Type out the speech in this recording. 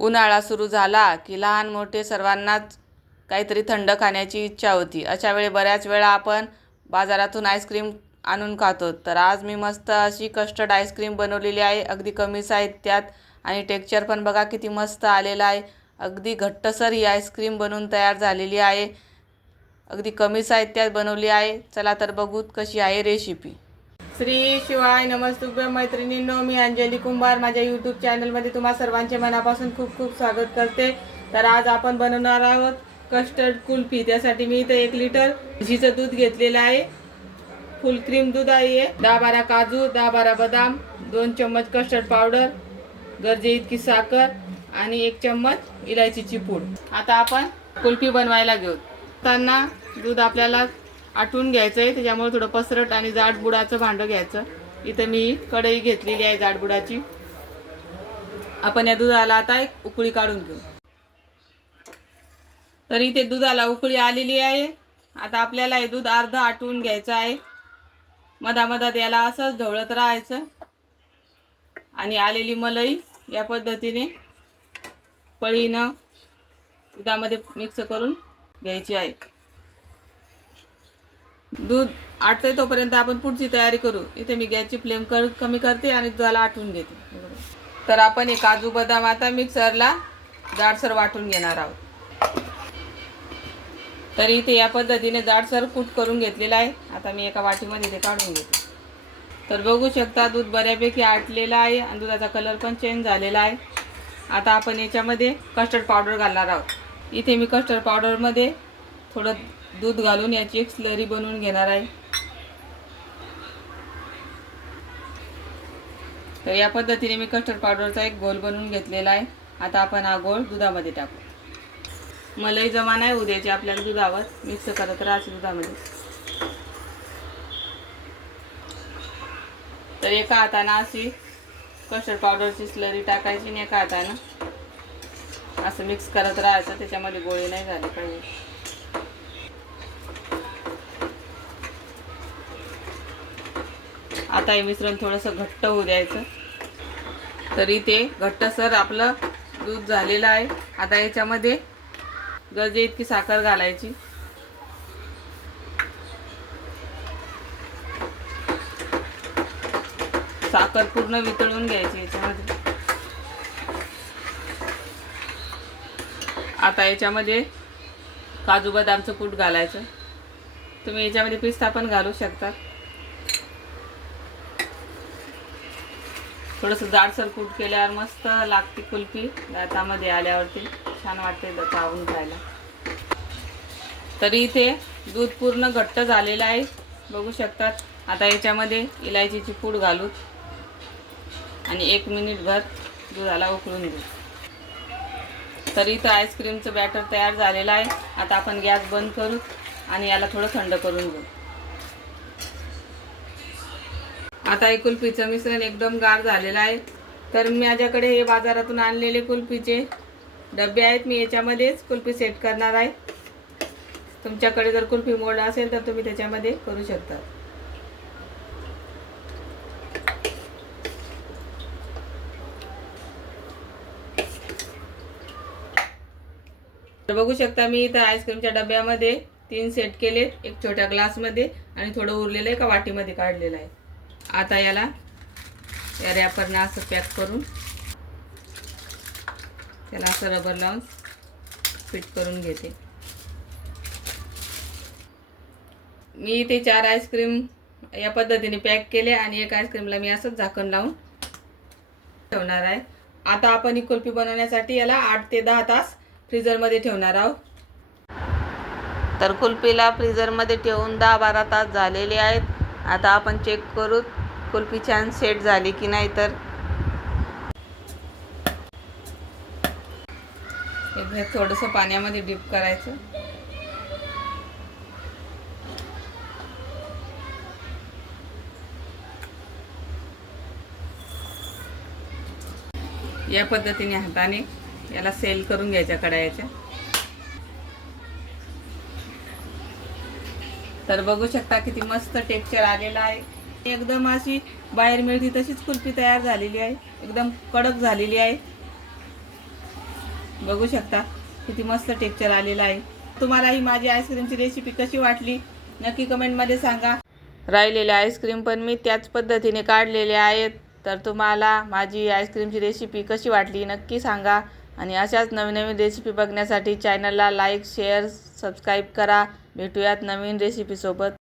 उन्हाळा सुरू झाला की लहान मोठे सर्वांनाच काहीतरी थंड खाण्याची इच्छा होती. अशा वेळी बऱ्याच वेळा आपण बाजारातून आईस्क्रीम आणून खातो. तर आज मी मस्त अशी कस्टर्ड आईस्क्रीम बनवलेली आहे. अगदी कमी साहित्यात आणि टेक्स्चर पण बघा किती मस्त आलेलं आहे. अगदी घट्टसर ही आईस्क्रीम बनवून तयार झालेली आहे. अगदी कमी साहित्यात बनवली आहे. चला तर बघूत कशी आहे रेसिपी. श्री शिवाय नमस्तुभ्य मैत्रिणींनो, मी अंजली कुंभार माझ्या यूट्यूब चॅनलमध्ये तुम्हा सर्वांचे मनापासून खूप खूप स्वागत करते. तर आज आपण बनवणार आहोत कस्टर्ड कुल्फी. त्यासाठी मी इथे 1 लिटर म्हशीचं दूध घेतलेलं आहे. फुल क्रीम दूध आहे. 10-12 काजू, 10-12 बदाम, 2 चम्मच कस्टर्ड पावडर, गरजे इतकी साखर आणि 1 चम्मच इलायचीची पूड. आता आपण कुल्फी बनवायला घेऊ. त्यांना दूध आपल्याला आटून घ्यायचं आहे. त्याच्यामुळे थोडं पसरट आणि जाड बुडाचं भांडं घ्यायचं. इथं मी कढई घेतलेली आहे जाड बुडाची. आपण या दुधाला आता एक उकळी काढून घेऊ. तर इथे दुधाला उकळी आलेली आहे. आता आपल्याला हे दूध अर्ध आटवून घ्यायचं आहे. मधामधात याला असंच ढवळत राहायचं आणि आलेली मलाई या पद्धतीने पळीनं दुधामध्ये मिक्स करून घ्यायची आहे. दूध आटतंय तोपर्यंत आपण पुढची तयारी करू. इथे मी गॅसची फ्लेम कमी करते आणि दुधाला आटवून घेते. तर आपण हे काजू बदाम आता मिक्सरला जाडसर वाटून घेणार आहोत. तर इथे या पद्धतीने जाडसर कूट करून घेतलेला आहे. आता मी एका वाटीमध्ये ते काढून घेते. तर बघू शकता दूध बऱ्यापैकी आटलेलं आहे आणि दुधाचा कलर पण चेंज झालेला आहे. आता आपण याच्यामध्ये कस्टर्ड पावडर घालणार आहोत. इथे मी कस्टर्ड पावडरमध्ये थोडं दूध घालून याची एक स्लरी बनवून घेणार आहे. तर या पद्धतीने मी कस्टर्ड पावडरचा एक गोल बनवून घेतलेला आहे. आता आपण हा गोल दुधामध्ये टाकू. मलाई जमा नाही होऊ द्यायची आपल्याला. दुधावर मिक्स करत राहायचं दुधामध्ये. तर एका हाताने अशी कस्टर्ड पावडरची स्लरी टाकायची आणि एका हाताने असं मिक्स करत राहायचं. त्याच्यामध्ये गोळे नाही झाले पाहिजे. आता हे मिश्रण थोडंसं घट्ट होऊ द्यायचं. तरी ते घट्टसर आपलं दूध झालेलं आहे. आता याच्यामध्ये गरजे इतकी साखर घालायची. साखर पूर्ण वितळून घ्यायची याच्यामध्ये. आता याच्यामध्ये काजू बदामचं कूट घालायचं. तुम्ही याच्यामध्ये पिस्ता पण घालू शकता. थोडंसं जाडसर कूट केल्यावर मस्त लागते कुल्फी. दातामध्ये आल्यावरती छान वाटते चावून खायला. तरी इथे दूध पूर्ण घट्ट झालेलं आहे बघू शकतात. आता याच्यामध्ये इलायचीची पूड घालू आणि 1 मिनिटभर दुधाला उकळून घेऊ. तरी इथं आईस्क्रीमचं बॅटर तयार झालेलं आहे. आता आपण गॅस बंद करू आणि याला थोडं थंड करून घेऊ. आता हे कुल्फीचं मिश्रण एकदम गार झालेलं आहे. तर माझ्याकडे हे बाजारातून आणलेले कुल्फीचे डबे आहेत. मी याच्यामध्येच कुल्फी सेट करणार आहे. तुमच्याकडे जर कुल्फी मोल्ड असेल तर तुम्ही त्याच्यामध्ये करू शकता. तर बघू शकता मी इथं आईस्क्रीमच्या डब्यामध्ये 3 सेट केले. एक छोट्या ग्लासमध्ये आणि थोडं उरलेलं एका वाटीमध्ये काढलेलं आहे. आता याला या रॅपरने असं पॅक करून त्याला असं रबर लावून फिट करून घेते. मी इथे 4 आईस्क्रीम या पद्धतीने पॅक केले आणि एक आईस्क्रीमला मी असंच झाकण लावून ठेवणार आहे. आता आपण ही कुल्फी बनवण्यासाठी याला 8 ते 10 तास फ्रीजरमध्ये ठेवणार आहोत. तर कुल्फीला फ्रीजरमध्ये ठेवून 10-12 तास झालेले आहेत. आता आपण चेक करू कुल्फी छान सेट झाली की नाही. तर हे थोडंसं पाण्यामध्ये डिप करायचं. या पद्धतीने हाताने याला सेल करून घ्यायच्या कढाईच्या. तर बघू शकता किती मस्त टेक्स्चर आलेलं आहे. एकदम अशी बाहेर मिळते तशीच कुल्फी तयार झालेली आहे. एकदम कडक झालेली आहे. बघू शकता किती मस्त टेक्स्चर आलेलं आहे. तुम्हाला ही माझी आईस्क्रीमची रेसिपी कशी वाटली नक्की कमेंटमध्ये सांगा. राहिलेले आईस्क्रीम पण मी त्याच पद्धतीने काढलेले आहेत. तर तुम्हाला माझी आईस्क्रीमची रेसिपी कशी वाटली नक्की सांगा. आणि अशाच नवीन नवीन रेसिपी बघण्यासाठी चॅनलला लाईक शेअर सबस्क्राईब करा. भेटूयात नवीन रेसिपीसोबत.